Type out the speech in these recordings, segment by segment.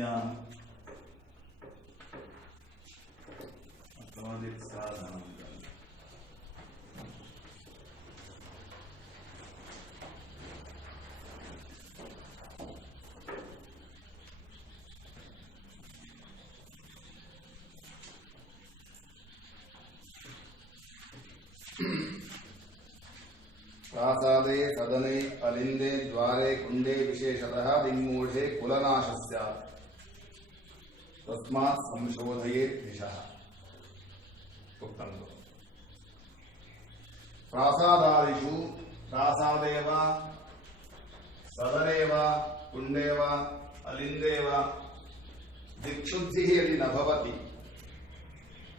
संज्ञा अथवा दिक्साधनम प्रासादे सदने अलिंदे द्वारे कुंडे विशेषतः दिङ्मूढे कुलनाशः स्यात् तस्मात् संशोधयेत् दिशः उक्तम्। प्रासादादिषु प्रासादे वा सदने वा कुंडे वा अलिंदे वा दिक्शुद्धिः यदि न भवति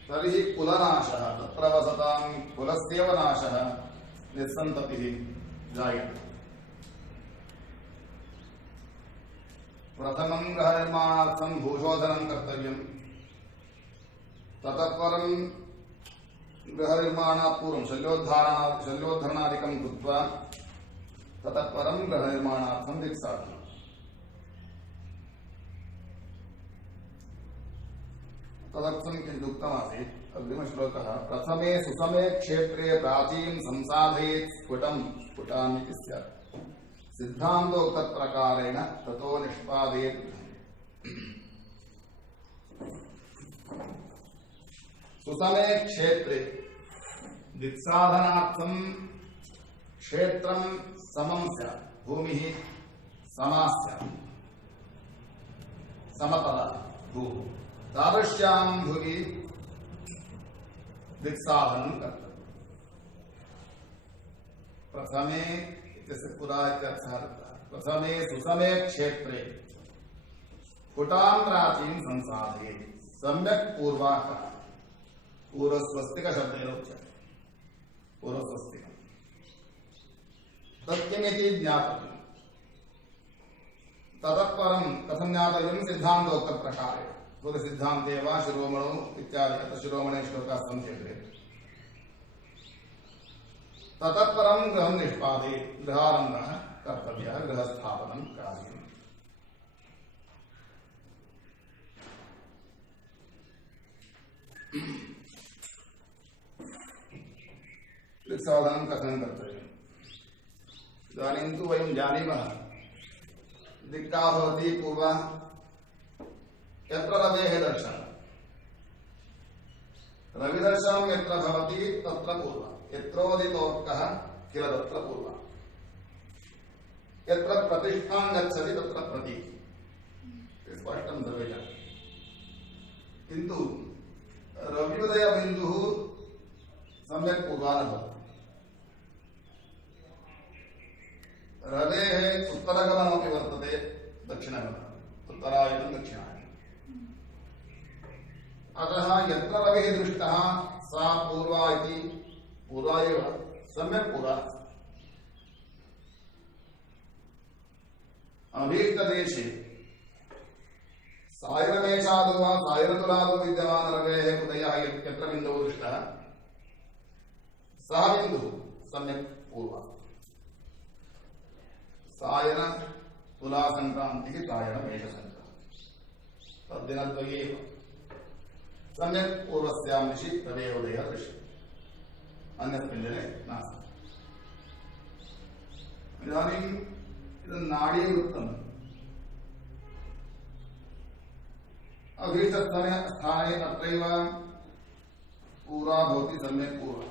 तर्हि कुलनाशः तत्र वसतां कुलस्यैव नाशः निस्सन्ततिः जायते। प्रथमं गृहनिर्माणार्थं भूशोधनं कर्तव्यम्, ततः परं गृहनिर्माणात् पूर्वं शल्योद्धरणादिकं कृत्वा ततः परं गृहनिर्माणार्थं दिक्साधनम्। तदर्थं किञ्चिदुक्तमासीत् अग्रिमश्लोकः प्रथमे सुसमे क्षेत्रे प्राचीं संसाधयेत् स्फुटान् इति स्यात् सिद्धान्तोक्तप्रकारेण ततो निष्पादयेत्। सुसमे क्षेत्रे दिक्साधनार्थं क्षेत्रं समं स्यात्, भूमिः समा स्यात्, समतला भूः, तादृश्यां भुवि दिक्साधनं कर्तव्यम्। प्रथमे इत्यस्य पुरा इत्यर्थः प्रथमे सुसमे क्षेत्रे स्फुटां प्राचीं संसाधयेत्। सम्यक् पूर्वाः पूर्वस्वस्तिकशब्देन उच्यते। पूर्वस्वस्तिकम् तत्किमिति ज्ञातव्यम्। ततः परं कथं ज्ञातव्यं? सिद्धान्तोक्तप्रकारेण सिद्धान्ते वा शिरोमणौ इत्यादि शिरोमणे श्लोकाः सन्ति अग्रे। ततः परं गृहं निष्पादयेत्, गृहारम्भः कर्तव्यः, गृहस्थापनं कार्यम्। दिक्साधनं कथं कर्तव्यम्? इदानीं तु वयं जानीमः दिक्का भवति पूर्वः यत्र रवेः दर्शनं, रविदर्शनं यत्र भवति तत्र पूर्वं, यत्रोदितोऽर्कः किल तत्र पूर्वं, यत्र प्रतिष्ठां गच्छति तत्र प्रतीतिः, स्पष्टं सर्वे जानन्ति। किन्तु रव्युदयबिन्दुः सम्यक् पूर्वा न भवति। रवेः उत्तरगमनमपि वर्तते, दक्षिणगमनम्, उत्तरायणं दक्षिणायनम्। अतः यत्र रविः दृष्टः सा पूर्वा इति, पूर्वा एव सम्यक् पूर्वा। अभीष्टदेशे सायनमेषादौ वा सायनतुलादौ विद्यमानरवेः उदयः यत्र बिन्दुः दृष्टः सः बिन्दुः सम्यक् पूर्वा। सायन तुलासङ्क्रान्तिः सायनमेषसङ्क्रान्तिः तद्दिनद्वये एव सम्यक् पूर्वस्यां दिशि रवेः उदयः दृश्यते, अन्यस्मिन् दिने नास्ति। इदानीं इदं नाडीवृत्तम् अभीष्टस्थाने तत्रैव पूर्वा भवति, सम्यक् पूर्वा।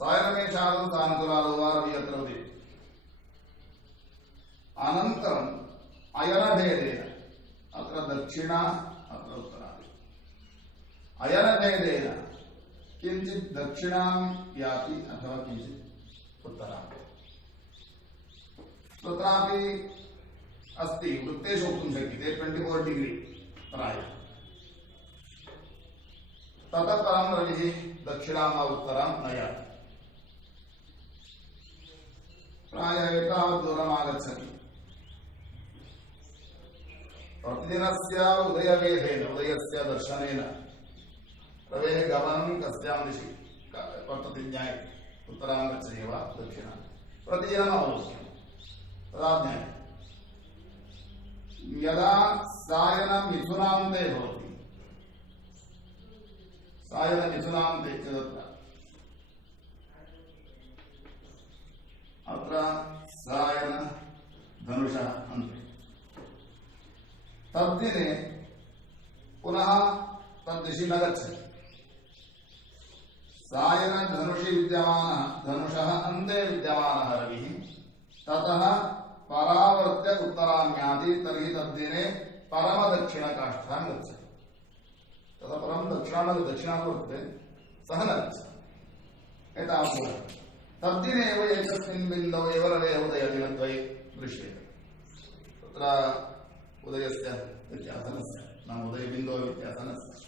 सायनमेषादौ सानुकूलादौ वा रविः अत्र उदेति। अनन्तरम् अयनभेदेन अत्र दक्षिणा अत्र उत्तरा, अयनभेदेन किञ्चित् दक्षिणां याति अथवा किञ्चित् उत्तरां। तत्रापि अस्ति, वृत्तेषु वक्तुं शक्यते 24 डिग्री प्रायः। ततः परं रविः दक्षिणां वा उत्तरां न याति, प्रायः एतावत् दूरम् आगच्छति। प्रतिदिनस्य उदयभेदेन, उदयस्य दर्शनेन रवेः गमनं कस्यां दिशि वर्तते ज्ञायते, उत्तरां गच्छति वा दक्षिणां, प्रतिदिनम् अवश्यं तदा ज्ञायते। यदा सायन मिथुनान्ते भवति सायन मिथुनान्ते चेदत्र अत्र सायन धनुषः अन्ते तद्दिने पुनः तद्दिशि न गच्छति सायन धनुषि विद्यमानः धनुषः अन्ते विद्यमानः रविः ततः परावर्त्य उत्तराण्याति तर्हि तद्दिने परमदक्षिणकाष्ठां गच्छति ततः परं दक्षिणा वर्तते सः न गच्छति एतावत् तद्दिने एव एकस्मिन् बिन्दौ एव रवेः उदयदिनद्वये दृश्यते तत्र उदयस्य व्यत्यासः न स्यात् नाम उदयबिन्दोः व्यत्यासः न स्यात्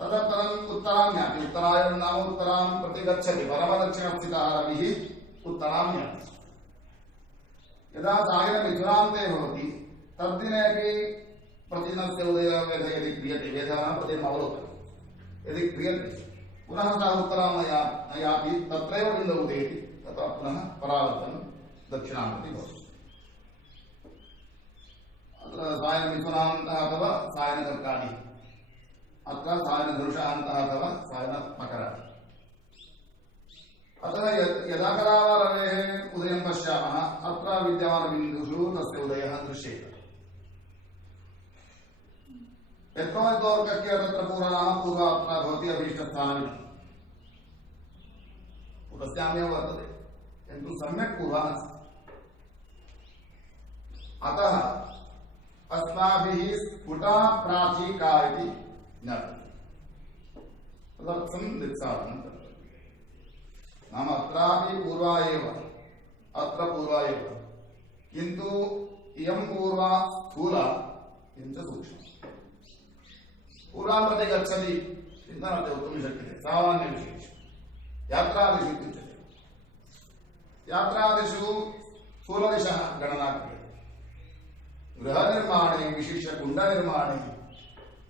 ततः परम् उत्तराण्याति उत्तरायणं नाम उत्तरां प्रति गच्छति परमदक्षिणस्थितः रविः उत्तरां याति यदा सायन मिथुनान्ते भवति तद्दिनेपि प्रतिदिनस्य उदयवेधः यदि क्रियते वेधः प्रतिदिनम् अवलोकनं यदि क्रियते पुनः सः उत्तरां न याति तत्रैव बिन्दौ उदेति ततः पुनः परावर्तनं दक्षिणां प्रति भवति अत्र सायन मिथुनान्तः अथवा सायन कर्काटि अत्र सायन धनुषान्तः अथवा सायन मकराटि अतः यदा कदा वा रवेः उदयं पश्यामः अत्र विद्यमानबिन्दुषु तस्य उदयः दृश्येत यत्रोर्कस्य तत्र पूर्वनाम पूर्वात्मा भवति अभीष्टस्थानं तस्यामेव वर्तते किन्तु सम्यक् पूर्वा नास्ति अतः अस्माभिः स्फुटा प्राचीका इति ज्ञातव्यं तदर्थं दिक्साधनं नाम अत्रापि पूर्वा एव अत्र पूर्वा एव किन्तु इयं पूर्वा स्थूला किञ्च सूक्ष्मा पूर्वां प्रति गच्छति चिन्ता न वक्तुं शक्यते सामान्यविषयेषु यात्रादिषु इत्युच्यते यात्रादिषु स्थूलदिशः गणना क्रियते गृहनिर्माणे विशिष्य कुण्डनिर्माणे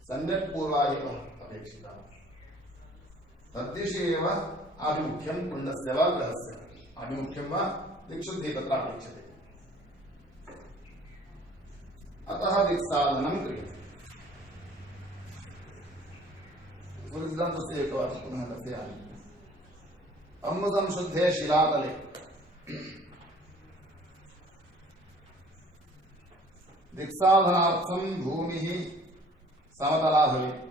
सम्यक् पूर्वा एव अपेक्षिता तद्दिशि एव आभिमुख्यं कुण्डस्य वा गृहस्य आभिमुख्यं वा दिक्शुद्धिः तत्र अपेक्षते अतः दिक्साधनं क्रियते सूर्यसिद्धान्तस्य एकवारं पुनः कथयामि अम्बुसंशुद्धे शिलातले दिक्साधनार्थं भूमिः समतला भवेत्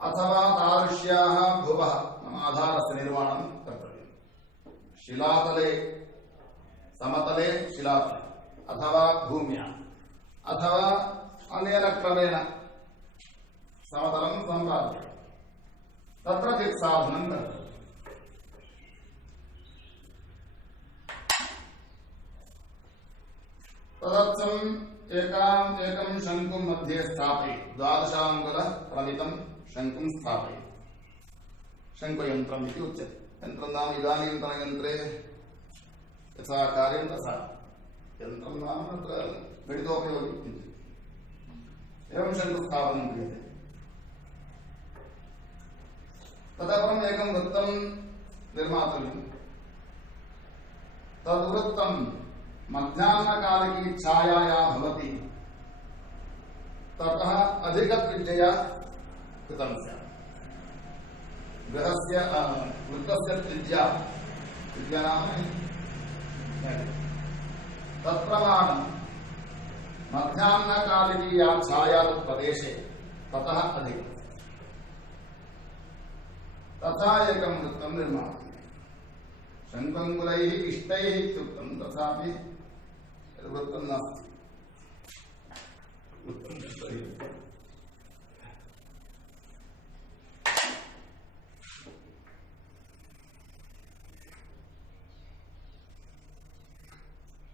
अथवा तादृश्याः भुवः नाम आधारस्य निर्माणं कर्तव्यम् शिलातले समतले शिलातले अथवा भूम्याम् अथवा अनेन क्रमेण समतलं सम्पाद्य तत्र दिक्साधनं कर्तव्यम् तदर्थम् एकं शङ्कुं मध्ये स्थापयेत् 12 प्रमितं शङ्कुं स्थापयेत् शङ्कुयन्त्रम् इति उच्यते यन्त्रं नाम इदानीन्तनयन्त्रे यथा कार्यं तथा यन्त्रं नाम तत्र गणितोपयोगि किञ्चित् एवं शङ्कुस्थापनं क्रियते ततः परम् एकं वृत्तं निर्मातव्यं तद्वृत्तं मध्याह्नकालिकी छाया या भवति ततः अधिकत्रिज्यया कृतं स्यात् गृहस्य वृत्तस्य त्रिज्या नाम तत्प्रमाणं मध्याह्नकालिकी या छाया प्रदेशे ततः अधिकं तथा एकं वृत्तं निर्मातव्यं शङ्कुङ्गुलैः इष्टैः इत्युक्तं तथापि वृत्तं नास्ति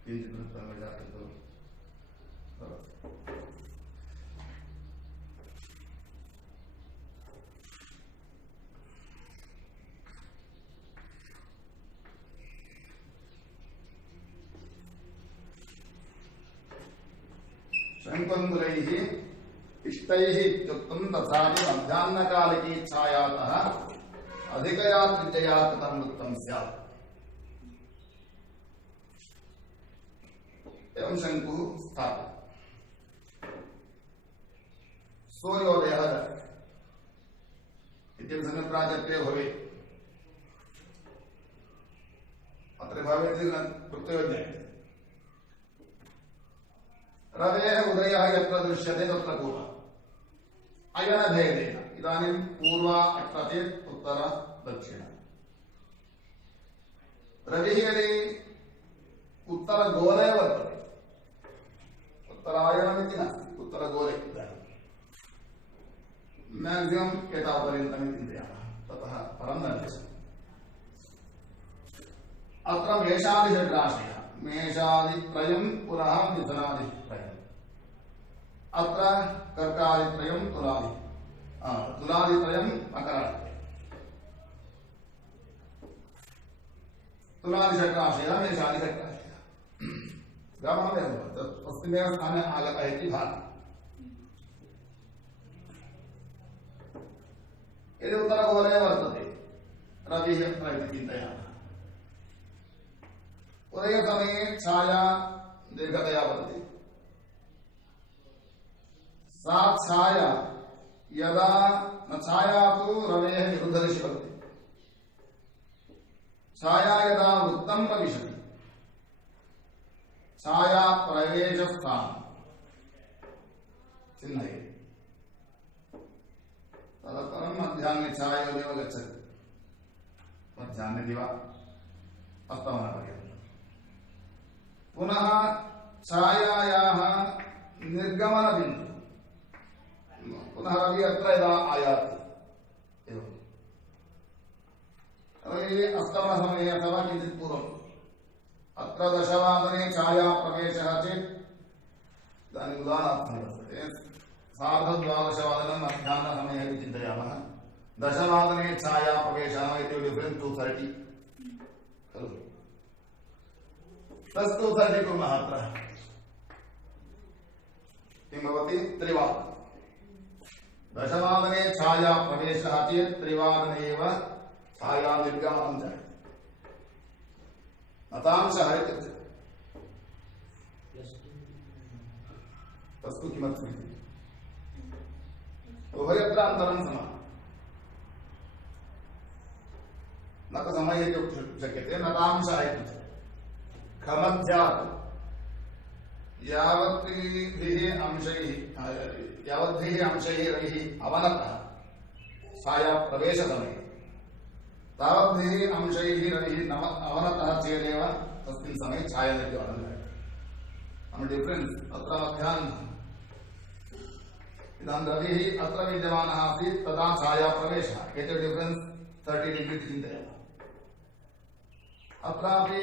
किञ्चित् वृत्तं जातु शङ्कुङ्गुलैः इष्टैः इत्युक्तं तथापि मध्याह्नकालिकी छायातः अधिकया त्रिज्यया कृतं वृत्तं स्यात् एवं शङ्कुः स्थापितः। सूर्योदयः जातः इत्यपि सम्यक् भवेत्। अत्र भवेत् इति प्रत्ययो ज्ञायते। रवेः उदयः यत्र दृश्यते तत्र पूर्वः अयनभेदेन इदानीं पूर्वा अत्र चेत् उत्तर दक्षिण। रविः यदि उत्तरगोले वर्तते, उत्तरायणमिति नास्ति, उत्तरगोले मैक्सिमम् एतावत्पर्यन्तम् चिन्तयामः, ततः परं न गच्छति। अत्र मेषादिषड्राशयः, मेषादित्रयं पुनः मिथुनादित्रयम्, अत्र कर्कादित्रयं तुलादित्रयं मकरादित्रयम्, तुलादिषड्राशयः मेषादिषड्राशयः गमनमेव तस्मिन्नेव स्थाने आगतः इति भाति। यदि उत्तरगोले वर्तते रविः अत्र इति चिन्तयामः, उदयसमये छाया दीर्घतया भवति। सा छाया यदा न छाया तु रवेः विरुद्धदिशि भवति, छाया यदा वृत्तं प्रविशति छाया प्रवेशस्थानं चिह्नयति, तदनन्तरं मध्याह्ने छायोदेव गच्छति, मध्याह्ने दिवा अस्तमनपर्यन्तं। पुनः छायायाः निर्गमनबिन्दुः पुनः रवि अत्र यदा आयाति एवं रवि अस्तमनसमये अथवा किञ्चित् पूर्वम् अत्र 10 छाया प्रवेशः चेत् इदानीम् उदाहरणार्थं वर्तते 12:30 मध्याह्नसमये इति चिन्तयामः, 10 छाया प्रवेशः इति डिफरेन्स् 2:30 खलु, प्लस् 2:30 कुर्मः, अत्र किं भवति 3 10 छाया प्रवेशः चेत् 3 एव छाया निर्गमनं जायते, नतांशः इत्युच्यते। तस्तु किमर्थमिति उभयत्र अन्तरं समानम्, न तु समये इति वक्तुं शक्यते, नतांशः इत्युच्यते। खमध्यात् यावद्भिः अंशैः रविः अवनतः छाया प्रवेशसमये तावद्भिः अंशैः रविः अवनतः चेदेव तस्मिन् समये छाया निर्गमनं जायते। डिफरेन्स् अत्र मध्याह्नम्, इदानीं रविः अत्र विद्यमानः आसीत्, तदा छाया प्रवेशः, एतत् डिफरेन्स् 30 डिग्री चिन्तयामः। अत्रापि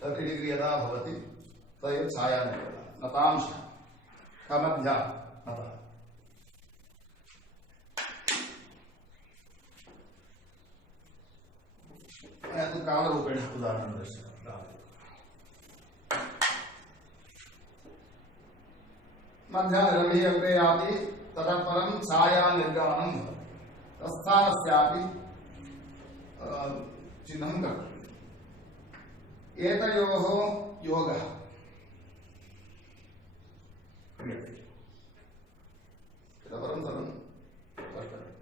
30 डिग्री यदा भवति तदैव छाया निर्गमनं, नतांशः खमध्यात् नतः। मया तु कालरूपेण उदाहरणं दर्शितम्। मध्याह्ने रविः अग्रे याति, ततः परं छाया निर्गमनं भवति, तत्स्थानस्यापि चिह्नं कर्तव्यम्। एतयोः योगः क्रियते, ततः परं सर्वं कर्तव्यम्।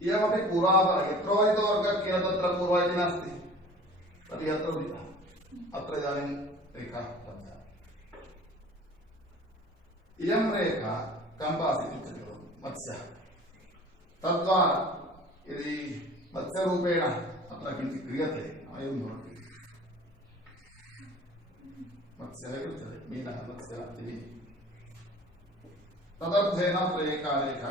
इयमपि पूर्वापरः, यत्रोहितो वर्गः किल तत्र पूर्व इति नास्ति, तर्हि अत्र उदितः, अत्र इदानीं रेखा पद्मा, इयं रेखा कम्पास् इति उच्यते मत्स्यः, तद्वारा यदि मत्स्यरूपेण अत्र किञ्चित् क्रियते एवं भवति, मत्स्यः उच्यते, मीनः मत्स्यः इति, तदर्थेन अत्र एका रेखा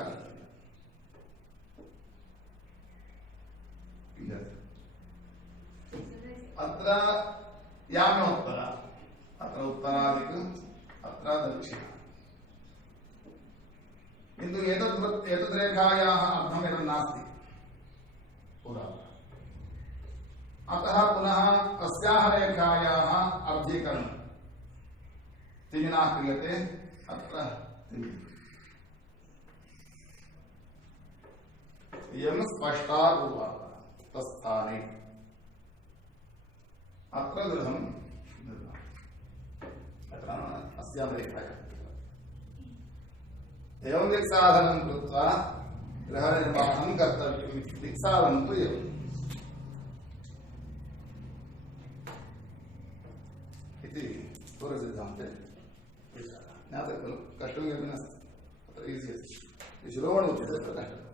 अत्र याम्योत्तर, अत्र उत्तरादिक्, अत्र दक्षिण, किन्तु एतद् रेखायाः अर्थम् एतत् नास्ति पुरातः, अतः पुनः अस्याः रेखायाः अर्थीकरणं तिमिना क्रियते। अत्र इयं स्पष्टा पूर्वापरा तत्स्थाने, अत्र समस्यामेकाय एवं दिक्साधनं कृत्वा गृहनिर्माणं कर्तव्यम् दिक्साधनं तु एवम् इति पूर्वसिद्धान्ते ज्ञातं खलु कष्टं किमपि नास्ति अत्र ईसि अस्ति शिरोमणि उच्यते तत्र कष्टम्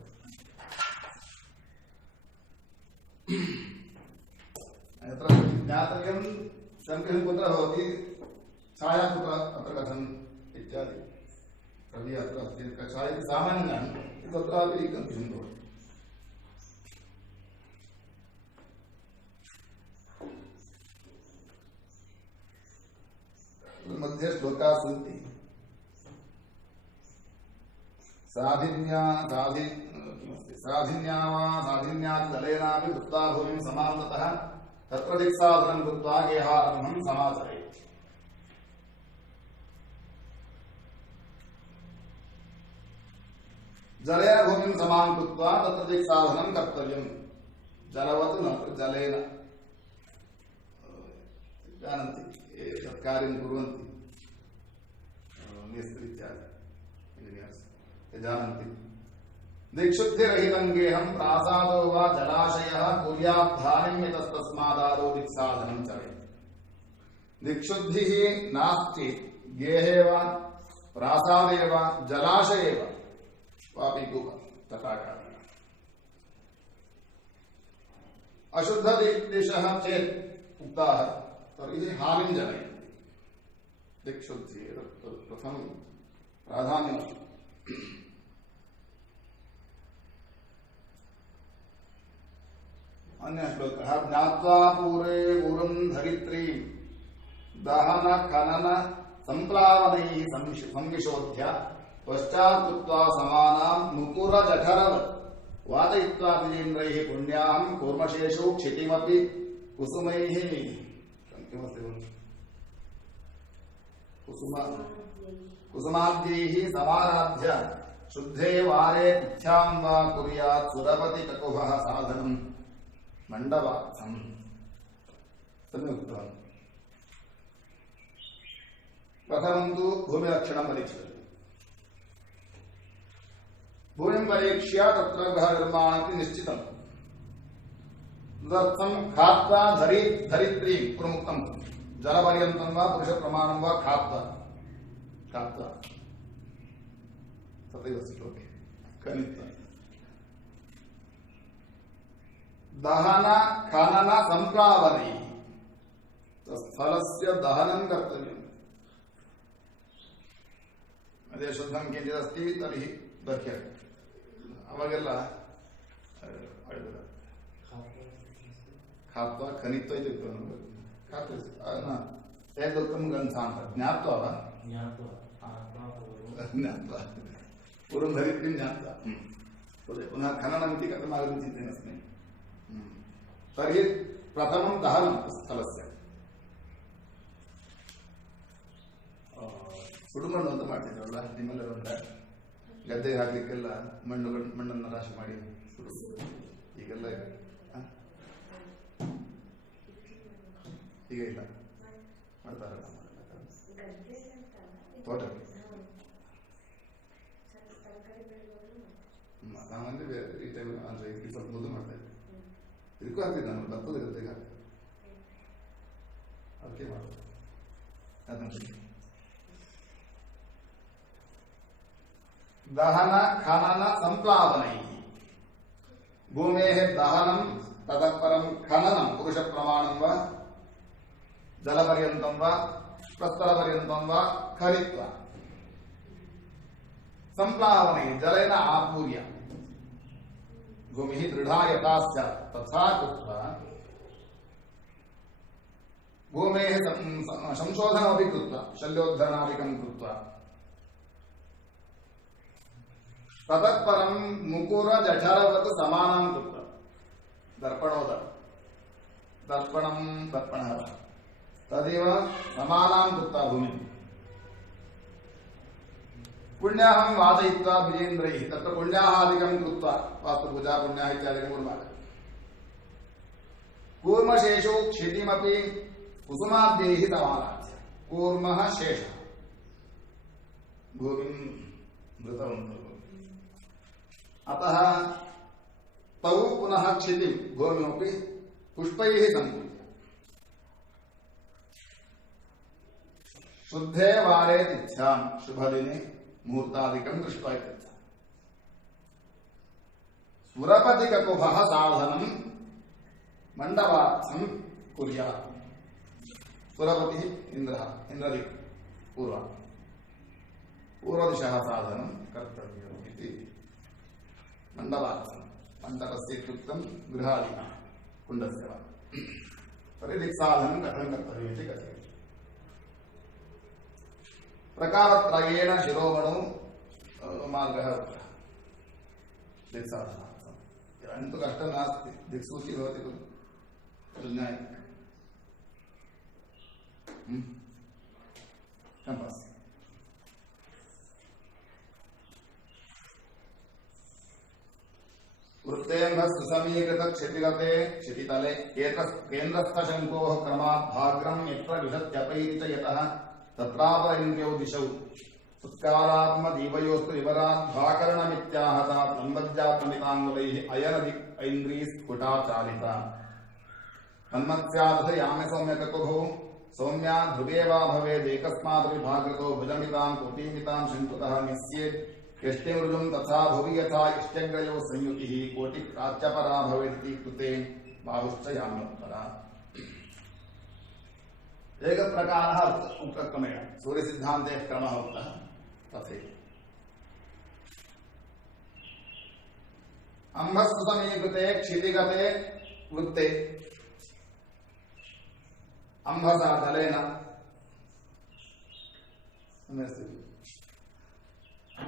अत्र ज्ञातव्यं सङ्ग्रहं कुत्र भवति छाया कुत्र अत्र कथम् इत्यादि तर्हि अत्र अस्ति छाया इति सामान्यं तत्रापि कन्फ्यूषन् भवति मध्ये श्लोकाः सन्ति साधिन्या वा साधिन्यादलेनापि वृत्ता भूमिं समान्ततः तत्र दिक्साधनं कृत्वा गेहारम्भं समाचरेत् जलेन भूमिं समां कृत्वा तत्र दिक्साधनं कर्तव्यम् जलवत् न जलेन जानन्ति तत् कार्यं कुर्वन्ति मेस्त्री इत्यादि इंजीनियर्स् ते जानन्ति दिक्शुद्धिरहितं गेहं प्रासादो वा जलाशयः कुर्यात् धान्यं यतस्तस्मादादौ दिक्साधनं चरेत् दिक्शुद्धिः नास्ति गेहे वा प्रासादे वा जलाशये वापि कूप तटाकादि अशुद्धदिक्दिशः चेत् उक्ताः तर्हि हानिं जनयन्ति दिक्शुद्धिः प्रथमं प्राधान्यमस्ति अन्य श्लोकः ज्ञात्वा पूरं धरित्री दहन खनन संप्लावनैः संविशोध्य पश्चात् कृत्वा समानां मुकुर जठरवत् वादयित्वा विजेन्द्रैः पुण्यां कूर्मशेषु क्षितिमपि कुसुमैः कुसुमाद्यैः समाराध्य शुद्धे वारे तिथ्यां वा कुर्यात् सुरपति ककुभः साधनं मंडवार्थम् सम्यक् प्रथमं तु भूमिलक्षणं परीक्षते भूमिं परीक्ष्य तत्र गृहनिर्माणमपि निश्चितम् तदर्थं खात्वा धरित्री प्रमुक्तं जलपर्यन्तं वा पुरुषप्रमाणं वा खात्वा तथैव श्लोके खनित्वा दहन खनन संप्लावनैः स्थलस्य दहनं कर्तव्यम् अದೇ ಶುದ್ಧಂ ಕಿಂಚಿತ್ अस्ति तर्हि दह्यते अवागेल्ल खात्वा खनित्वा इति उक्तवान् यदुक्तं ग्रन्थान्त ज्ञात्वा वा ज्ञात्वा पूर्वं धरित्रीं ज्ञात्वा पुनः खननमिति कथमागतं चिन्तयन्नस्मि तर्हि प्रथमं दहनं स्थलस्य ಸುಡುಮಣ್ಣು ಅಂತ ಮಾಡ್ತಿದ್ರಲ್ಲ ನಿಮ್ಮೆಲ್ಲರೂ ಗದ್ದೆಗೆ ಹಾಕ್ಲಿಕ್ಕೆಲ್ಲ ಮಣ್ಣನ್ನು ರಾಶಿ ಮಾಡಿ ಸುಡುದು ಈಗೆಲ್ಲ ಈಗ ಇಲ್ಲ ಮಾಡ್ತಾರಲ್ಲ ತೋಟಕ್ಕೆ ನಾವಂದ್ರೆ ಈ ಟೈಮ್ ಅಂದ್ರೆ ಈ ಸ್ವಲ್ಪ ಮೊದಲು ಮಾಡ್ತಾ ಇದ್ದೆ ಇದಕ್ಕೂ ಹಾಕ್ತಿದ್ದೆ ನಾನು ಭತ್ತದ ಗದ್ದೆಗೆ ಹಾಕ್ತಿದ್ದೆ ಅದಕ್ಕೆ ಮಾಡೋದು ಅದನ್ನು दहन खनन संप्लावनैः भूमेः दहनं ततः परं खननं पुरुषप्रमाणं वा जलपर्यन्तं वा प्रस्तरपर्यन्तं वा खनित्वा संप्लावनैः जलेन आपूर्य भूमिः दृढा यथा स्यात् तथा कृत्वा भूमेः संशोधनमपि कृत्वा शल्योद्धरणादिकं कृत्वा ततः परं मुकुर जठरवत् समानं कृत्वा दर्पणः तदेव समानां कृत्वा भूमिं पुण्याहं वादयित्वा विजेन्द्रैः तत्र पुण्याहादिकं कृत्वा वास्तुपूजा पुण्याः इत्यादिकं कुर्मः कूर्मशेषो क्षितिमपि कुसुमाद्यैः समानाध्य कूर्मः शेषः भूमिं मृतवन्तः अतः तौ पुनः क्षितिं भूमिमपि पुष्पैः सम्पूज्य शुद्धे वारे तिथ्यां शुभदिने मुहूर्तादिकं दृष्ट्वा इत्यर्थः। सुरपतिककुभः साधनं मण्डपार्थं कुर्यात्। सुरपतिः इन्द्रः, इन्द्रदिक् पूर्वदिशः साधनं कर्तव्यम् इति मण्डपार्थं, मण्डपस्य इत्युक्तं गृहादिना कुण्डस्य वा तर्हि दिक्साधनं कथं कर्तव्यम् इति कथ्यते। प्रकारत्रयेण शिरोमणौ मार्गः उक्तः दिक्साधनार्थम्। इदानीं तु कष्टं नास्ति, दिक्सूची भवति खलु ज्ञायते। कंपास् वृत्तेऽम्भः सुसमीकृतक्षितिगते क्षितितले केन्द्रस्थशङ्कोः क्रमात् भाग्रं यत्र विशत्यपैति च यतः तत्रापरेन्द्र्यौ दिशौ उत्कारात्मदीपयोस्तु विवरात् भाकरणमित्याहतात् लम्बज्जात्मनिताङ्गुलैः अयनदिक् ऐन्द्रीस्फुटाचालिता तन्मत्स्यादथ याम्य सौम्यककुभौ सौम्या ध्रुवे वा भवेदेकस्मादपि भागृतो भुजमितां कोटिमितां शङ्कुतः न्यस्येत् यष्टिमृजुं तथा भुवि यथा इष्ट्यग्रयोः संयुतिः कोटिप्राच्यपरा भवेदिति कृते बाहुश्च याम्योत्तरा। एकप्रकारः उक्तक्रमेण सूर्यसिद्धान्ते क्रमः उक्तः तथैव। अम्भस्तु समीकृते क्षितिगते वृत्ते अंभसा जलेन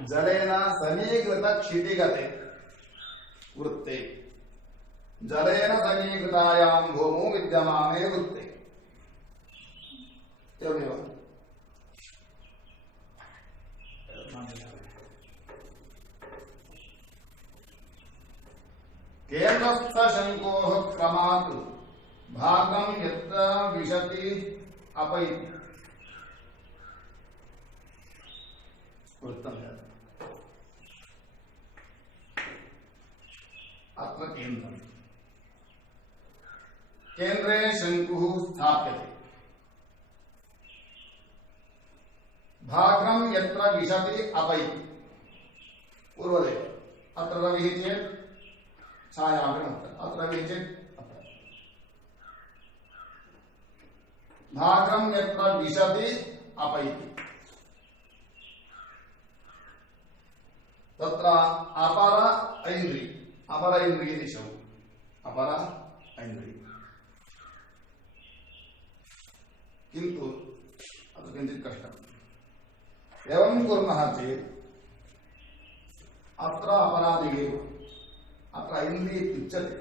जलेन समीकृत क्षितिगते वृत्ते जलेन समीकृतायां भूमौ विद्यमाने वृत्ते एवमेव केन्द्रस्थ शङ्कोः क्रमात् भागं यत्र विशति अपैति वृत्तं अत्र केन्द्रं केन्द्रे शङ्कुः स्थाप्यते भागं यत्र विशति अपैति पूर्वदेव अत्र रविः चेत् छायाग्रम् अत्र रविः चेत् भागं यत्र विशति अपैति तत्र अपर ऐन्द्रिय दिशौ अपर ऐन्द्रिय किन्तु अत्र किञ्चित् कष्टम् एवं कुर्मः चेत् अत्र अपरादिगेव अत्र ऐन्द्रिय इत्युच्यते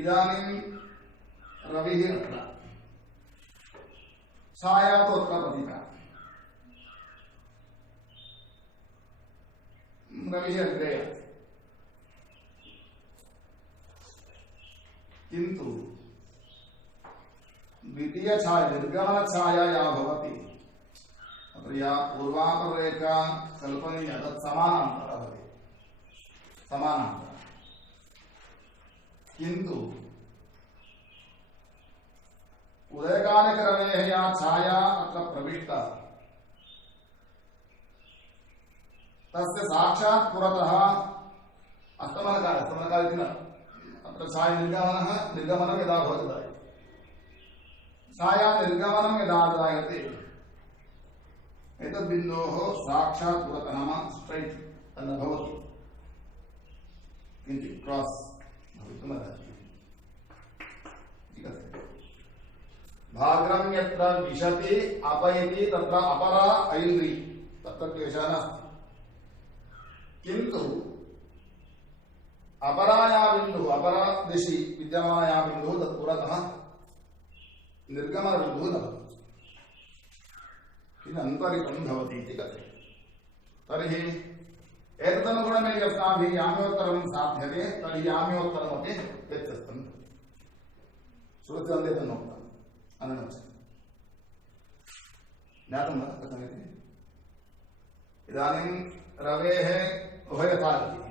इदानीं रविः अत्र छाया तो अत्र पतिता रविः अग्रे किन्तु द्वितीय छाया निर्गमन छाया या भवति अत्र या पूर्वापररेखा कल्पनीया तत् समानान्तरः भवति समानान्तरः किन्तु उदयकालकरणेः या छाया अत्र प्रविष्टा तस्य साक्षात् पुरतः अस्तमनकाले इति न अत्र छाया निर्गमनं यदा भवति छाया निर्गमनं यदा जायते एतद् बिन्दोः साक्षात् पुरतः नाम स्ट्रैट् न भवति किञ्चित् क्रॉस् भवितुमर्हति। भाग्रं यत्र विशति अपैति तत्र अपरा ऐन्द्री तत्र क्लेशः नास्ति किन्तु अपराया बिन्दुः अपरा दिशि विद्यमानया बिन्दुः तत्पुरतः निर्गमन बिन्दुः न भवति किन्तु अन्तरितं भवति इति कथ्यते। तर्हि एतदनुगुणमेव अस्माभिः याम्योत्तरं साध्यते तर्हि याम्योत्तरमपि व्यत्यस्तं श्रुतिसन्धे तन्नोक्तम् अननुच्यते ज्ञातं वा कथमिति इदानीं रवेः उभयथा गतिः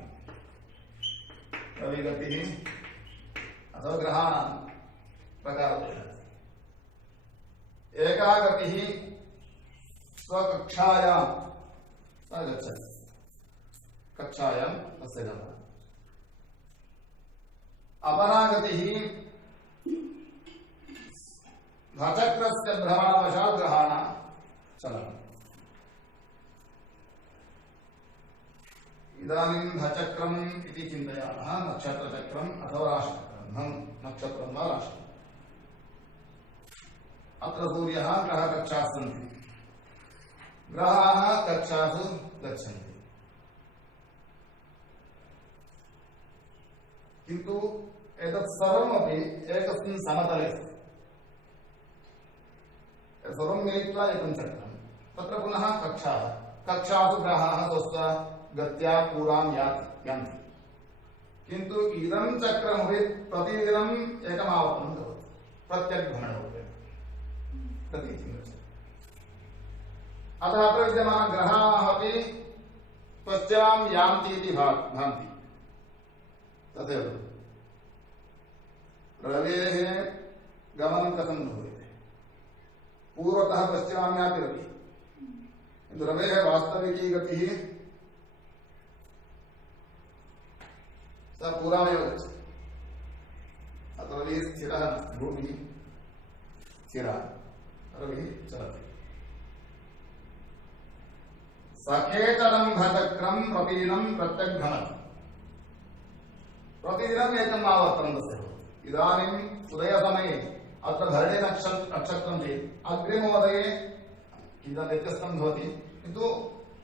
रविगतिः अथवा ग्रहाणां प्रकारद्वयः एका गतिः स्वकक्षायां स गच्छति कक्षायां तस्य गमनम् अपरा गतिः धचक्रस्य भ्रमणवशात् ग्रहाणां चलनम् इदानीं धचक्रम् इति चिन्तयामः नक्षत्रचक्रम् अथवा राशिचक्रम् नक्षत्रं वा राशि अत्र सूर्यः ग्रहः कक्षाः सन्ति ग्रहाः कक्षासु गच्छन्ति किन्तु एतत् सर्वमपि एकस्मिन् समतले अस्ति सर्वं मिलित्वा एकं चक्रं तत्र पुनः कक्षाः कक्षासु ग्रहाः स्वस्य गत्या पुरां यान्ति किन्तु इदं चक्रमपि प्रतिदिनम् एकमावर्तनं करोति प्रत्यग्भ्रमणरूपेण प्रतिदिनं गच्छति अतः अत्र विद्यमानग्रहाः अपि त्वच्यां यान्ति इति भान्ति तदेव रवेः गमनं कथं भवेत् पूर्वतः पश्चिमां याति रविः किन्तु रवेः वास्तविकी गतिः स पुरामेव गच्छति अत्र रविः स्थिरः नास्ति भूमिः स्थिरा रविः चलति सखेचरं भचक्रं प्रतिदिनं प्रत्यग्भ्रमति प्रतिदिनम् एकम् आवर्तनं तस्य भवति इदानीम् उदयसमये अत्र भरणे नक्षत्रं चेत् अग्रिमोदये किञ्चित् व्यत्यस्तं भवति किन्तु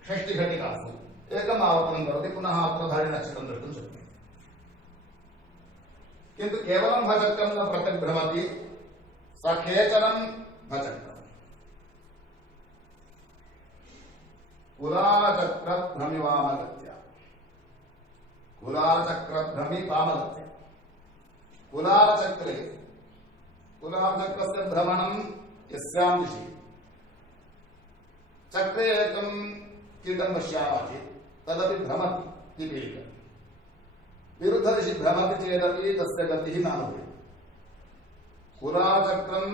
षष्टिघटिकासु एकम् आवर्तनं करोति पुनः अत्र भरणे नक्षत्रं द्रष्टुं शक्यते किन्तु केवलं भचक्रं न प्रत्यग्भ्रमति सखेचरं भचक्रम् कुलालचक्रभ्रमिवामगत्या कुलालचक्रभ्रमि वामगत्या कुलालचक्रस्य भ्रमणं यस्यां दिशि चक्रे एकं कीटं पश्यामः चेत् तदपि भ्रमति पिपीलिका विरुद्धदिशि भ्रमति चेदपि तस्य गतिः न भवेत् कुलालचक्रं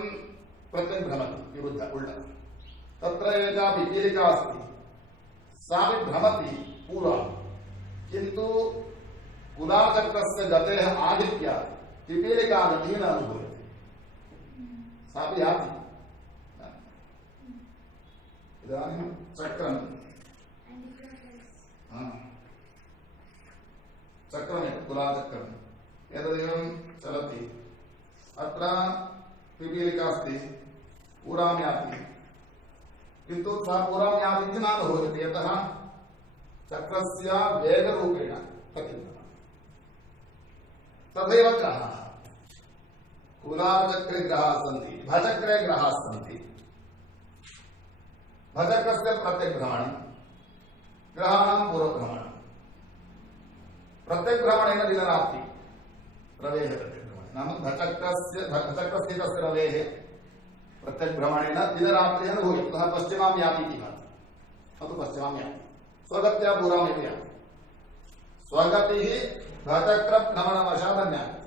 प्रत्यग्भ्रमति विरुद्ध उल्टा तत्र एका पिपीलिका अस्ति सापि भ्रमति पूरा किन्तु कुलालचक्रस्य गतेः आधिक्य पिपीलिका गतिः न अनुभूयते सापि याति इदानीं चक्रं चक्रमेव कुलालचक्रम् एतदेवं चलति अत्र पिपीलिका अस्ति पूरां याति किन्तु सा पूरां याति इति न अनुभूयते यतः चक्रस्य वेगरूपेण प्रतिभ्रमति तथैव ग्रहाः कुलालचक्रे ग्रहाः सन्ति भचक्रे ग्रहाः सन्ति भचक्रस्य प्रत्यग्भ्रमणं ग्रहाणां पूर्वभ्रमणं प्रत्यग्भ्रमणेन दिनरात्रि रवेः प्रत्यग्भ्रमणेन नाम भचक्रस्थितस्य रवेः प्रत्यग्भ्रमणेन दिनरात्रिः अनुभूयते तथा पश्चिमां याति इति भाति अतु पश्चिमां याति स्वगत्या पूरामेव याति स्वगतिः भचक्रभ्रमणवशादन्यागति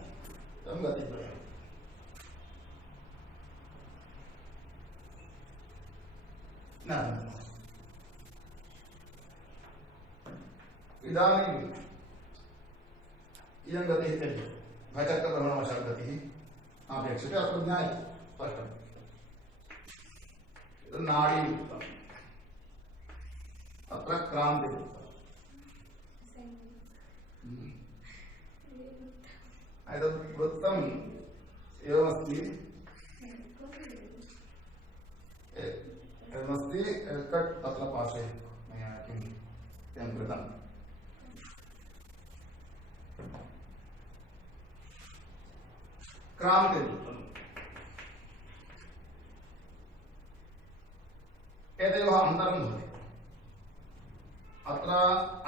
इदं गतिद्वयम् इदानीम् इयं गतिः त्यज्यते भचक्रभ्रमणवशात् गतिः अपेक्षते अत्र ज्ञायते स्पष्टम् नाडीयुक्तम् अत्र क्रान्तियुक्तम् एतत् वृत्तम् एवमस्ति एवमस्ति कट् अत्र पार्श्वे मया किं कृतम् क्रान्तियुक्तम् एतयोः अन्तरं भवति अत्र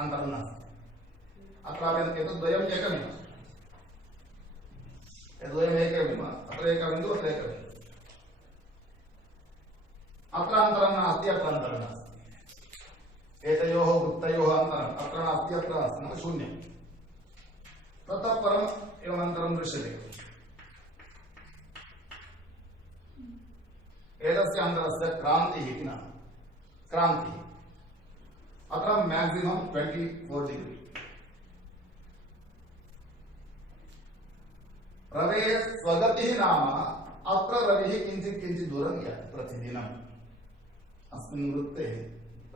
अन्तरं नास्ति अत्रापि एतद्वयम् एकमेव एतद्वयम् एकमेव अत्र एकः बिन्दुः अत्र एकः बिन्दुः अत्र अन्तरं नास्ति अत्र अन्तरं नास्ति एतयोः वृत्तयोः अन्तरम् अत्र नास्ति अत्र नास्ति नाम शून्यं ततः परम् एवमन्तरं दृश्यते एतस्य अन्तरस्य क्रान्तिः इति नाम क्रान्तिः अत्र मैक्सिमम 24 डिग्री रवेः स्वगतिः नाम अत्र रविः किञ्चित् किञ्चित् दूरं याति प्रतिदिनम् अस्मिन् वृत्ते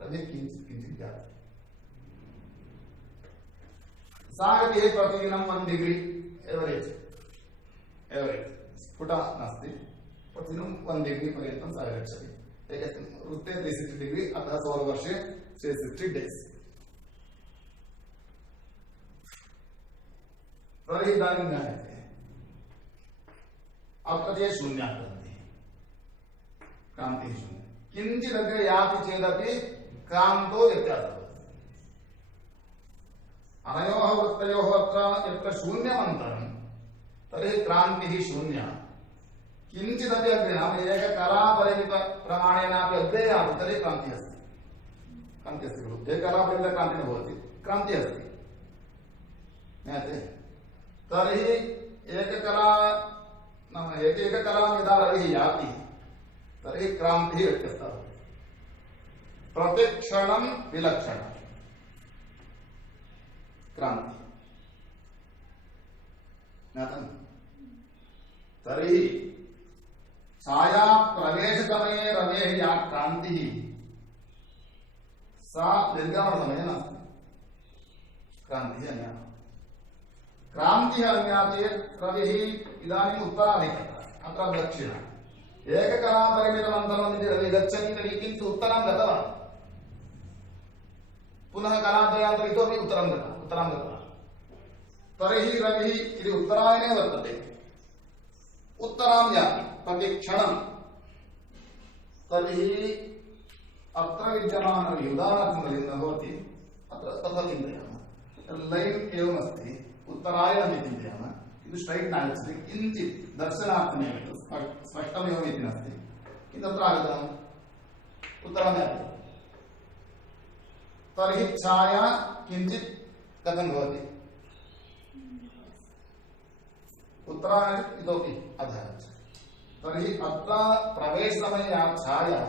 रविः किञ्चित् किञ्चित् याति सा गतिः प्रतिदिनं 1 डिग्री एवरेज स्फुटा नास्ति प्रतिदिनं 1 डिग्री पर्यन्तं सा गच्छति एकस्मिन् वृत्ते 360 डिग्री अतः सौरवर्षे 360 डेज तर्हि इदानीं ज्ञायते अत्र शून्यः क्रान्तिः शून्यः किञ्चिदग्रे याति चेदपि क्रान्तो व्यत्यासः अनयोः वृत्तयोः अत्र यत्र शून्यमन्तरं तर्हि क्रान्तिः शून्या किञ्चिदपि अग्रे नाम एककलापरिमितप्रमाणेनापि अग्रे याति तर्हि क्रान्तिः अस्ति क्रान्तिः अस्ति खलु एककलापरिमितक्रान्तिः न भवति क्रान्तिः अस्ति ज्ञायते तर्हि एककला नाम एककलां यदा रविः याति तर्हि क्रान्तिः व्यत्यस्ता भवति प्रतिक्षणं विलक्षणं क्रान्तिः ज्ञातं तर्हि छाया प्रवेशसमये रवेः या क्रान्तिः सा निर्गमनसमये नास्ति क्रान्तिः अन्या क्रांतिः अन्या चेत् रविः इदानीम् उत्तराधिकः अत्र दक्षिण एककलापरिमितमन्तरं यदि रविः गच्छति तर्हि किन्तु उत्तरं गतवान् पुनः कलाद्वयान्तरे इतोपि उत्तरं गतवान् तर्हि रविः यदि उत्तरायणे वर्तते उत्तरां याति प्रतिक्षणं तर्हि अत्र विद्यमानरविः उदाहरणार्थं न भवति अत्र तथा चिन्तयामः लैन् एवमस्ति उत्तरायणम् इति चिन्तयामः किन्तु स्ट्रैट् नागच्छति किञ्चित् दर्शनार्थमेव स्पष्टमेव इति नास्ति किन्तु अत्र आगतम् उत्तरं याति तर्हि छाया किञ्चित् कथं भवति उत्तरायणे इतोपि अधः गच्छति तर्हि अत्र प्रवेशसमये या छाया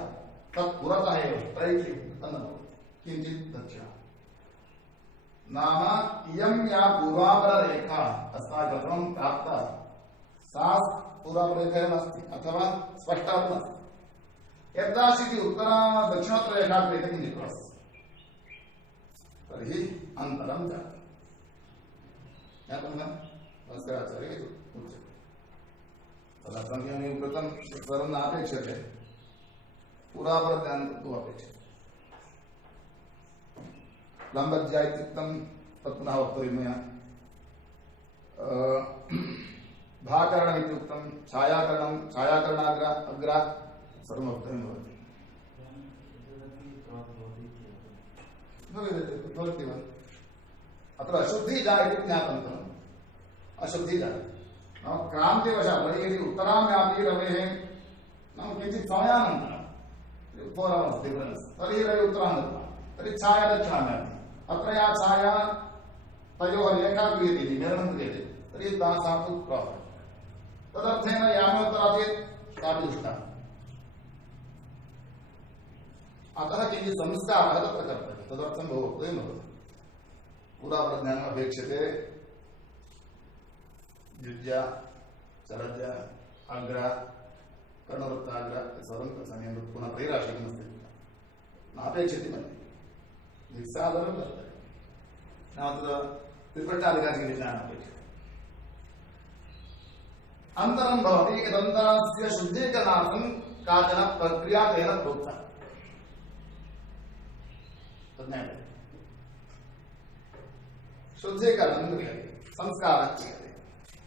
तत् पुरतः एव स्ट्रैट्लि तन्न भवति किञ्चित् दक्षिणः नाम इयं या पूर्वापररेखा अस्माभिः प्रथमं प्राप्ता सा पूर्वापररेखा नास्ति अथवा स्पष्टा नास्ति यदाचित् उत्तरा दक्षिणोत्तररेखा क्रियते किञ्चित् क्रॉस् तर्हि अन्तरं जातं ज्ञातं वा भास्कराचार्यैः उच्यते तदर्थं किमपि कृतं सर्वं नापेक्ष्यते पूर्वापरज्ञानं तु अपेक्षते लम्बज्या इत्युक्तं तत् पुनः वक्तव्यं मया भाकरणम् इत्युक्तं छायाकरणं छायाकरणाग्र अग्रा सर्वं वक्तव्यं भवति वा अत्र अशुद्धिः जायते ज्ञातं खलु अशुद्धिः जायते नाम क्रान्तिवशात् यदि उत्तरां याति रवेः नाम किञ्चित् समयानन्तरं 4 hours डिफरेन्स् तर्हि रविः उत्तरां गतवान् तर्हि छाया दक्षिणां याति अत्र या छाया तयोः रेखा क्रियते मेलनं क्रियते तर्हि सा तु क्रॉस् तदर्थेन यावत्तराचेत् सापि दुष्टा अतः किञ्चित् संस्कारः तत्र कर्तव्यः तदर्थं बहु वक्तव्यं भवति पूर्वापरज्ञानम् अपेक्षते युज्य चरज अग्र कर्णवृत्ताग्र सर्वं समयं पुनः त्रैराशिकमस्ति नापेक्षते मध्ये निस्साधनं वर्तते नाम तत्र त्रिपट्टाधिकारिकज्ञानम् अपेक्षते अन्तरं भवति यदन्तरस्य शुद्धीकरणार्थं काचन प्रक्रिया तेन प्रोक्ता तज्ज्ञायते शुद्धीकरणं क्रियते संस्कारः क्रियते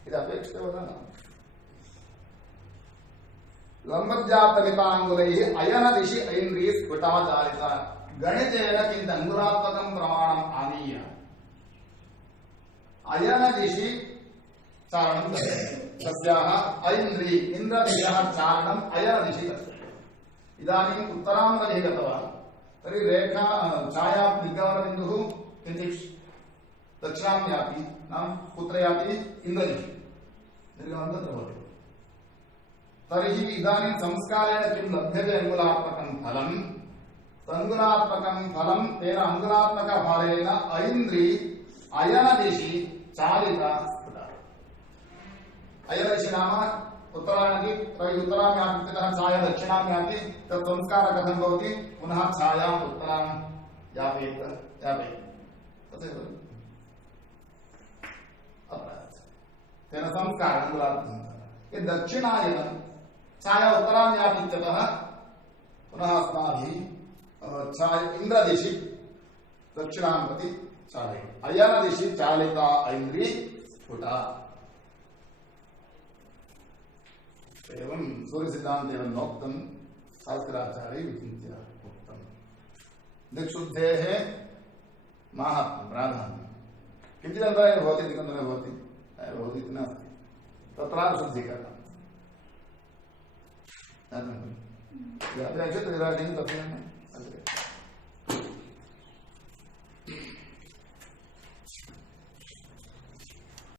इति अपेक्षते वा न लम्बज्जातलिताङ्गुलैः अयनदिशि ऐन्द्रिये स्फुटा चालिता गणितेन किञ्च अङ्गुलात्मकं प्रमाणम् आनीय अयनदिशि चारणं तस्याः ऐन्द्री इन्द्रदिशः चारणम् अयनदिशि कर्तव्यम् इदानीम् उत्तरां रविः गतवान् तर्हि रेखा छाया निर्गमनबिन्दुः किञ्चित् दक्षिणां याति नाम कुत्र याति इन्द्रदिशि निर्गमनं तत्र भवति तर्हि इदानीं संस्कारेण किं लभ्यते अङ्गुलात्मकं फलं तङ्गुलात्मकं फलं तेन अङ्गुलात्मकफलेन ऐन्द्री अयनदिशि चालिता स्फुटा अयनदिशि नाम उत्तरायणति तर्हि उत्तरां याति छाया दक्षिणां याति तत् संस्कारः कथं भवति पुनः छायाम् उत्तरां यापयेत् तथैव तेन संस्कारः अङ्गुलात्मकं ये दक्षिणायनं छाया उत्तरां याति इत्यतः पुनः अस्माभिः छाया इन्द्रदिशि दक्षिणां प्रति चालयति अयनदिशि चालिता ऐन्द्री स्फुटा एवं सूर्यसिद्धान्तेन नोक्तं शास्त्राचार्य विचिन्त्य उक्तं दिक्शुद्धेः माहात्म्यं प्राधान्यं किञ्चिदन्तरे भवति दिगन्तरे भवति इति नास्ति तत्रापि शुद्धीकरणम्